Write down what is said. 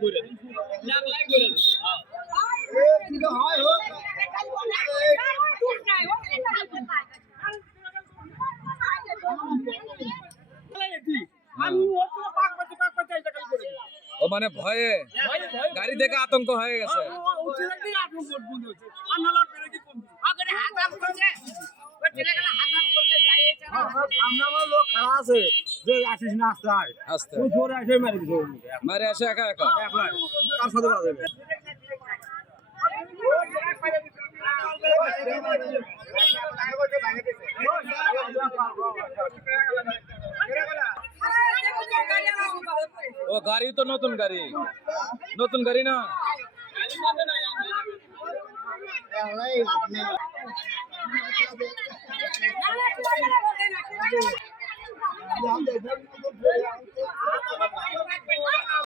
ঘুরে ঘুরে করে ও মানে ভয়ে? গাড়ি দেখে আতঙ্ক হয়ে গেছে। আমার লোক খারাপ আছে। যে আসিস না আস্তায় আস্তে তুই জোরে আসে মারি দিছো মারে আসে একা একা? কার সাথে বাজে ও গাড়ি তো নতুন গাড়ি। নতুন গাড়ি না? On est.